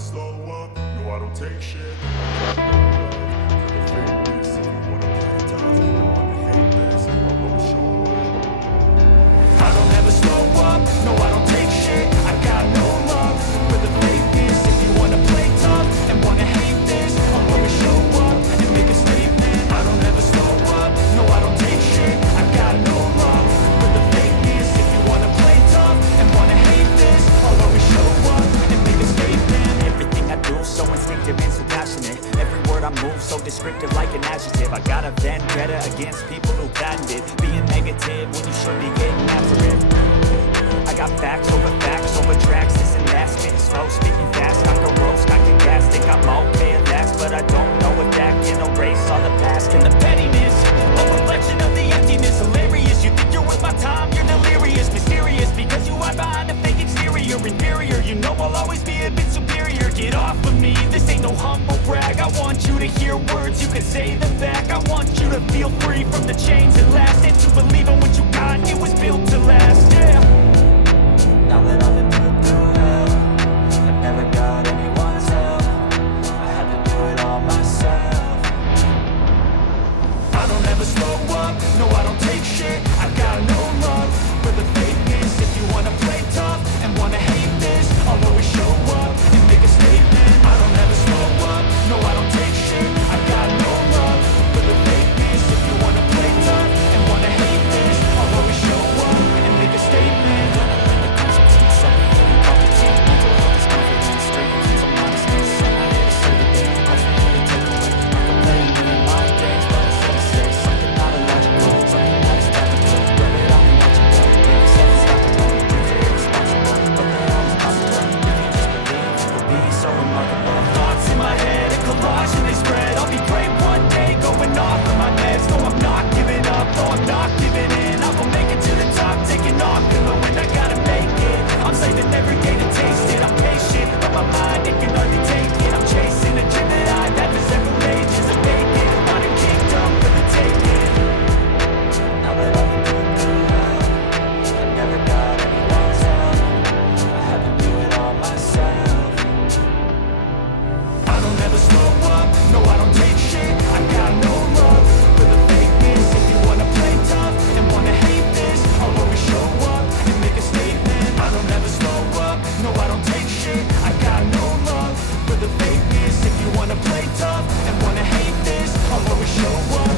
slow up, no I don't take shit. I got no love for the fakeness. If you wanna play tough and wanna hate this, I'll always show up. I don't ever slow up, no I don't take shit. I got no love for the fakeness. If you wanna play tough and wanna hate this, I'll always show up and make a statement. I don't ever slow up, no I don't take shit. I got no love for the fakeness. If you wanna play tough and wanna hate this, I'll always show up and make a statement. Everything I do so instinctive and so passionate. Every word I move so descriptive like an adjective. I got a vendetta against people who patented being negative when you should be getting after it. I got facts over tracks, this and that. Spitting slow, speaking fast, I can roast, I can gas. Think I'm okay at last, but I don't know if that can erase all the past. And the pettiness, a reflection of the emptiness. Hilarious, you think you're worth my time, you're delirious. Mysterious, because you hide behind a fake exterior. Inferior, you know I'll always be a bit superior. Get off of me, this ain't no humble brag. I want you to hear words, you can say them back. I want you to feel free from the chains that last, and to believe in what you got, it was built to last, yeah. Now that I've been put through hell, I never got anyone's help. I had to do it all myself. I don't ever slow up, no I don't take shit. I got no love for the fakeness. If you wanna play tough and wanna hate this, I'll always show up and make a statement. I don't ever slow up, no I don't take shit. I got no love for the fakeness. If you wanna play tough and wanna hate this, I'll always show up and make a statement. Thoughts in my head, a collage and they spread. I'll be great one day, going off of my meds. No, I'm not giving up, no, I'm not giving in. I will make it to the top, taking off in the wind. I gotta make it, I'm saving every day to taste it. I'm patient, but my mind, it can hardly take it. I'm chasing a dream that I've had for several ages. I'm vacant, want a kingdom for the taking. Now that I've been put through hell, I never got anyone's help. I had to do it all myself. I don't ever slow up, no I don't take shit. I got no love for the fakeness. If you wanna play tough and wanna hate this, I'll always show up and make a statement. I don't ever slow up, no I don't take shit. I got no love for the fakeness. If you wanna play tough and wanna hate this, I'll always show up